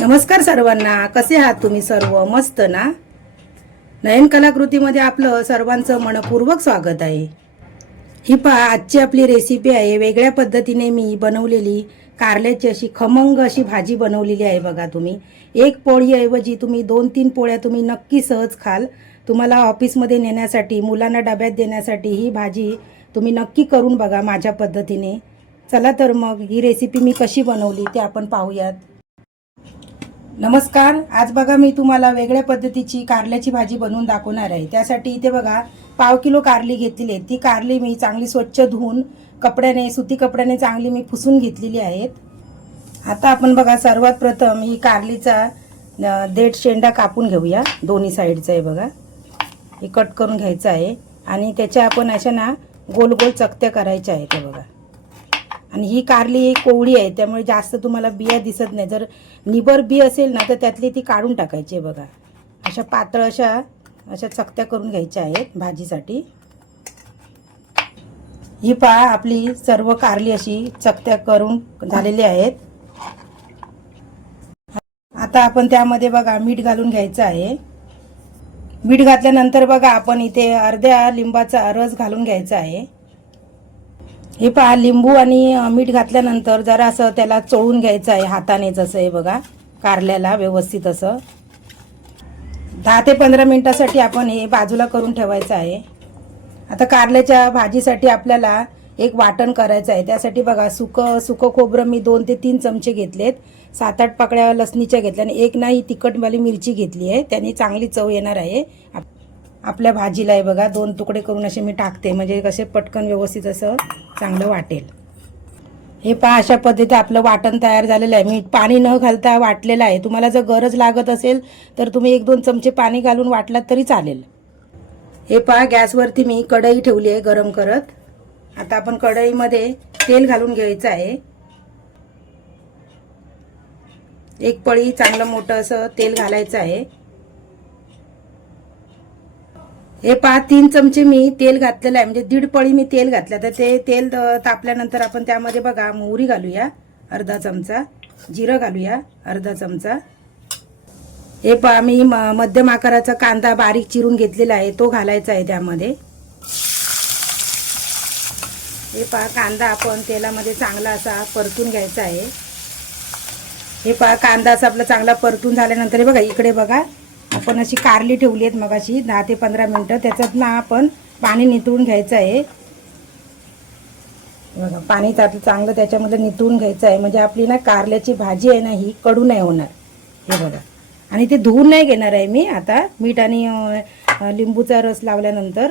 नमस्कार सर्वांना. कसे आहात तुम्ही सर्व? मस्त ना? नयन कलाकृतीमध्ये आपलं सर्वांचं मनपूर्वक स्वागत आहे. ही पहा आजची आपली रेसिपी आहे. वेगळ्या पद्धतीने मी बनवलेली कारल्याची अशी खमंग अशी भाजी बनवलेली आहे बघा तुम्ही. एक पोळीऐवजी तुम्ही दोन तीन पोळ्या तुम्ही नक्की सहज खाल. तुम्हाला ऑफिसमध्ये नेण्यासाठी मुलांना डब्यात देण्यासाठी ही भाजी तुम्ही नक्की करून बघा माझ्या पद्धतीने. चला तर मग ही रेसिपी मी कशी बनवली ते आपण पाहूयात. नमस्कार. आज बघा मी तुम्हाला वेगळ्या पद्धतीची कारल्याची भाजी बनवून दाखवणार आहे. त्यासाठी इथे बघा पाव किलो कारली घेतलेली आहे. ती कारली मी चांगली स्वच्छ धुवून कपड्याने सुती कपड्याने चांगली मी पुसून घेतलेली आहेत. आता आपण बघा सर्वात प्रथम ही कारलीचा देठ शेंडा कापून घेऊया. दोन्ही साईडचा आहे बघा. हे कट करून घ्यायचं आहे. आणि त्याच्या आपण अशा ना गोल गोल चकत्या करायच्या आहेत बघा. आणि ही कारली ही कोवळी आहे त्यामुळे जास्त तुम्हाला बिया दिसत नाही. जर निबर बी असेल ना तर त्यातली ती काढून टाकायची आहे बघा. अशा पातळ अशा अशा चकत्या करून घ्यायच्या आहेत भाजीसाठी. ही पहा आपली सर्व कारली अशी चकत्या करून झालेली आहेत. आता आपण त्यामध्ये बघा मीठ घालून घ्यायचं आहे. मीठ घातल्यानंतर बघा आपण इथे अर्ध्या लिंबाचा रस घालून घ्यायचा आहे. हे पहा लिंबू आणि मीठ घातल्यानंतर जरा असं त्याला चोळून घ्यायचं आहे हाताने जसं आहे बघा कारल्याला व्यवस्थित असं. दहा ते पंधरा मिनटासाठी आपण हे बाजूला करून ठेवायचं आहे. आता कारल्याच्या भाजीसाठी आपल्याला एक वाटण करायचं आहे. त्यासाठी बघा सुकं सुकं खोबरं मी दोन ते तीन चमचे घेतलेत. सात आठ पाकळ्या लसणीच्या घेतल्या आणि एक नाही तिखटवाली मिरची घेतली आहे. त्याने चांगली चव येणार आहे. आप- आपल्या भाजीला आहे बघा दोन तुकडे करून असे मी टाकते. म्हणजे कसे पटकन व्यवस्थित असं चांगलं वाटेल. हे पहा अशा पद्धतीत आपलं वाटण तयार झालेलं आहे. मी पाणी न घालता वाटलेलं आहे. तुम्हाला जर गरज लागत असेल तर तुम्ही एक दोन चमचे पाणी घालून वाटलात तरी चालेल. हे पहा गॅसवरती मी कढई ठेवली आहे गरम करत. आता आपण कढईमध्ये तेल घालून घ्यायचं आहे. एक पळी चांगलं मोठं असं तेल घालायचं आहे. हे पहा तीन चमचे मी तेल घातलेलं आहे. म्हणजे दीड पळी मी तेल घातलं. तर ते तेल तापल्यानंतर आपण त्यामध्ये बघा मोहरी घालूया अर्धा चमचा. जिरं घालूया अर्धा चमचा. हे पहा मी म- मध्यम आकाराचा कांदा बारीक चिरून घेतलेला आहे. तो घालायचा आहे त्यामध्ये. हे पहा कांदा आपण तेलामध्ये चांगला असा परतून घ्यायचा आहे. हे पहा कांदा असा आपला चांगला परतून झाल्यानंतर हे बघा इकडे बघा. आपण अशी कारली ठेवली आहेत मगाशी दहा ते पंधरा मिनटं. त्याच्यात ना आपण पाणी नितळून घ्यायचं आहे. बघा पाणी त्यात चांगलं त्याच्यामध्ये नितळून घ्यायचं आहे. म्हणजे आपली ना कारल्याची भाजी आहे ना ही कडू नाही होणार. हे बघा. आणि ते धुवून नाही घेणार आहे मी आता. मीठ आणि लिंबूचा रस लावल्यानंतर.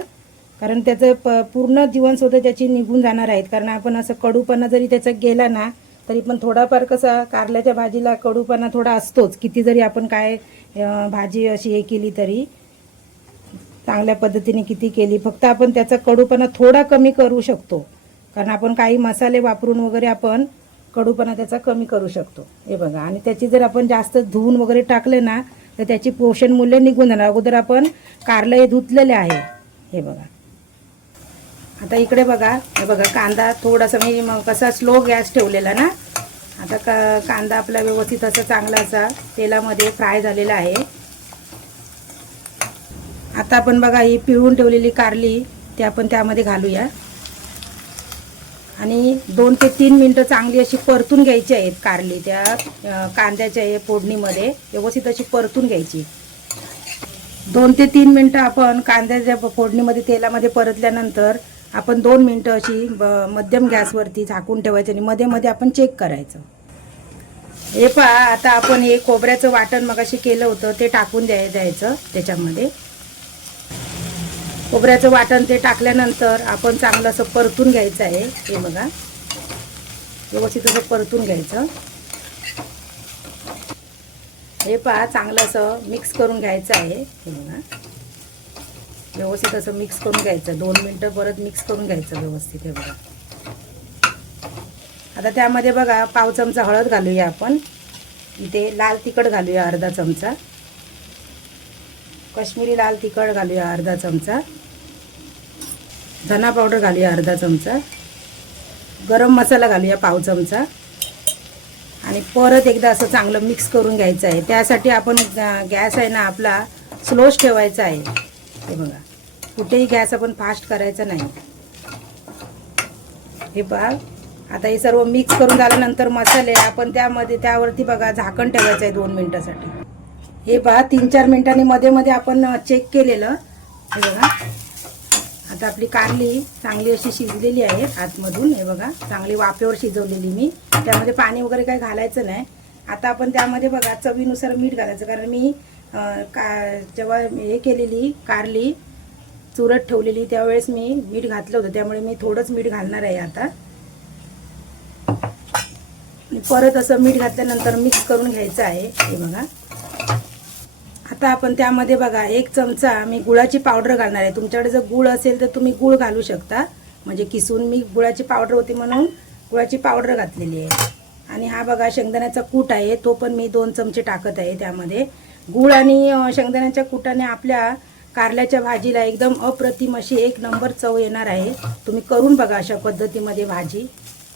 कारण त्याचं प पूर्ण जीवनसुद्धा त्याची निघून जाणार आहेत. कारण आपण असं कडूपणा जरी त्याचा गेला ना तरी पण थोडाफार कसा कारल्याच्या भाजीला कडूपणा थोडा असतोच. किती जरी आपण काय भाजी अशी हे केली तरी चांगल्या पद्धतीने किती केली फक्त आपण त्याचा कडूपणा थोडा कमी करू शकतो. कारण आपण काही मसाले वापरून वगैरे आपण कडूपणा त्याचा कमी करू शकतो. हे बघा आणि त्याची जर आपण जास्त धुवून वगैरे टाकले ना तर त्याची पोषण मूल्य निघून जाणार. अगोदर आपण कारलं हे धुतलेले आहे. हे बघा. आता इकडे बघा हे बघा कांदा थोडासा मी मग कसा स्लो गॅस ठेवलेला ना आता का कांदा आपला व्यवस्थित असा चांगला असा तेलामध्ये फ्राय झालेला आहे. आता आपण बघा ही पिळून ठेवलेली कारली ती आपण त्यामध्ये घालूया. आणि दोन ते तीन मिनटं चांगली अशी परतून घ्यायची आहेत कारली त्या कांद्याच्या हे फोडणीमध्ये. व्यवस्थित अशी परतून घ्यायची. दोन ते तीन मिनटं आपण कांद्याच्या फोडणीमध्ये तेलामध्ये परतल्यानंतर आपण दोन मिनटं अशी ब- मध्यम गॅसवरती झाकून ठेवायचं आणि मध्ये मध्ये आपण चेक करायचं. हे पहा आता आपण हे खोबऱ्याचं वाटण मगाशी केलं होतं ते टाकून द्याय द्यायचं त्याच्यामध्ये. खोबऱ्याचं वाटण ते टाकल्यानंतर आपण चांगलं असं परतून घ्यायचं आहे. हे बघा. व्यवस्थित असं परतून घ्यायचं. हे पहा चांगलं असं मिक्स करून घ्यायचं आहे. हे बघा. व्यवस्थित असं मिक्स करून घ्यायचं. दोन मिनटं परत मिक्स करून घ्यायचं व्यवस्थित हे बघा. आता त्यामध्ये बघा पाव चमचा हळद घालूया आपण. इथे लाल तिखट घालूया अर्धा चमचा. कश्मीरी लाल तिखट घालूया अर्धा चमचा. धना पावडर घालूया अर्धा चमचा. गरम मसाला घालूया पाव चमचा. आणि परत एकदा असं चांगलं मिक्स करून घ्यायचं आहे. त्यासाठी आपण गॅस आहे ना आपला स्लोच ठेवायचा आहे. हे बघा. कुठेही गॅस आपण फास्ट करायचा नाही. हे बघ. आता हे सर्व मिक्स करून झाल्यानंतर मसाले आपण त्यामध्ये त्यावरती बघा झाकण ठेवायचं आहे दोन मिनिटासाठी. हे बघा तीन चार मिनिटांनी मध्ये मध्ये आपण चेक केलेलं. हे बघा. आता आपली कारली चांगली अशी शिजलेली आहे आतमधून. हे बघा चांगली वाफेवर शिजवलेली मी. त्यामध्ये पाणी वगैरे काही घालायचं नाही. आता आपण त्यामध्ये बघा चवीनुसार मीठ घालायचं. कारण मी का जेव्हा हे केलेली कारली चुरट ठेवलेली त्यावेळेस मी मीठ घातलं होतं. त्यामुळे मी थोडंच मीठ घालणार आहे आता. परत असं मीठ घातल्यानंतर मिक्स करून घ्यायचं आहे. हे बघा. आता आपण त्यामध्ये बघा एक चमचा मी गुळाची पावडर घालणार आहे. तुमच्याकडे जर गुळ असेल तर तुम्ही गुळ घालू शकता. म्हणजे किसून मी गुळाची पावडर होती म्हणून गुळाची पावडर घातलेली आहे. आणि हा बघा शेंगदाण्याचा कूट आहे. तो पण मी दोन चमचे टाकत आहे त्यामध्ये. गुळ आणि शेंगदाण्याच्या कुटाने आपल्या कारल्याच्या भाजीला एकदम अप्रतिम अशी एक नंबर चव येणार आहे. तुम्ही करून बघा अशा पद्धतीमध्ये भाजी.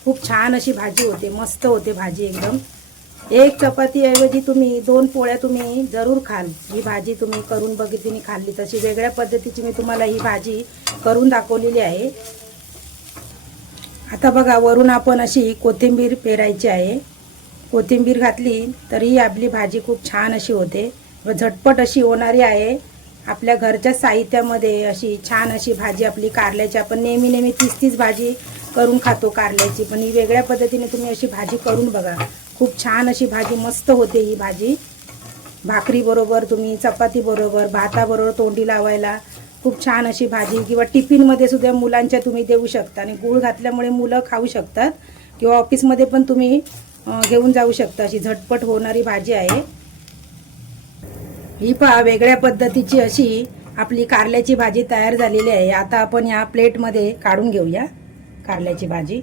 खूप छान अशी भाजी होते मस्त होते भाजी एकदम. एक चपातीऐवजी तुम्ही दोन पोळ्या तुम्ही जरूर खाल. ही भाजी तुम्ही करून बघितली खाल्ली. तशी वेगळ्या पद्धतीची मी तुम्हाला ही भाजी करून दाखवलेली आहे. आता बघा वरून आपण अशी कोथिंबीर पेरायची आहे. कोथिंबीर घातली तरी आपली भाजी खूप छान अशी होते. व झटपट अशी होणारी आहे. आपल्या घरच्या साहित्यामध्ये अशी छान अशी भाजी आपली कारल्याची आपण नेहमी नेहमी तीच तीच भाजी करून खातो कारल्याची. पण ही वेगळ्या पद्धतीने तुम्ही अशी भाजी करून बघा. खूप छान अशी भाजी मस्त होते ही भाजी. भाकरीबरोबर तुम्ही चपातीबरोबर भाताबरोबर तोंडी लावायला खूप छान अशी भाजी. किंवा टिफिनमध्ये सुद्धा मुलांच्या तुम्ही देऊ शकता. आणि गूळ घातल्यामुळे मुलं खाऊ शकतात. किंवा ऑफिसमध्ये पण तुम्ही घेऊन जाऊ शकता. अशी झटपट होणारी भाजी आहे. ही पहा वेगळ्या पद्धतीची अशी आपली कारल्याची भाजी तयार झालेली आहे. आता आपण या प्लेटमध्ये काढून घेऊया कारल्याची भाजी.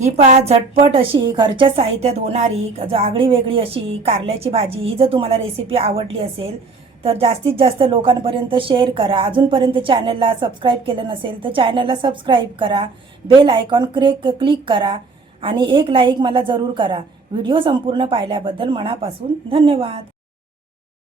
ही पहा झटपट अशी घरच्या साहित्यात होणारी आगळी वेगळी अशी कारल्याची भाजी ही जर तुम्हाला रेसिपी आवडली असेल तर जास्तीत जास्त लोकांपर्यंत शेअर करा. अजूनपर्यंत चॅनलला सबस्क्राईब केलं नसेल तर चॅनलला सबस्क्राईब करा. बेल आयकॉन क्रेक क्लिक करा आणि एक लाईक मला जरूर करा. व्हिडिओ संपूर्ण पाहिल्याबद्दल मनापासून धन्यवाद.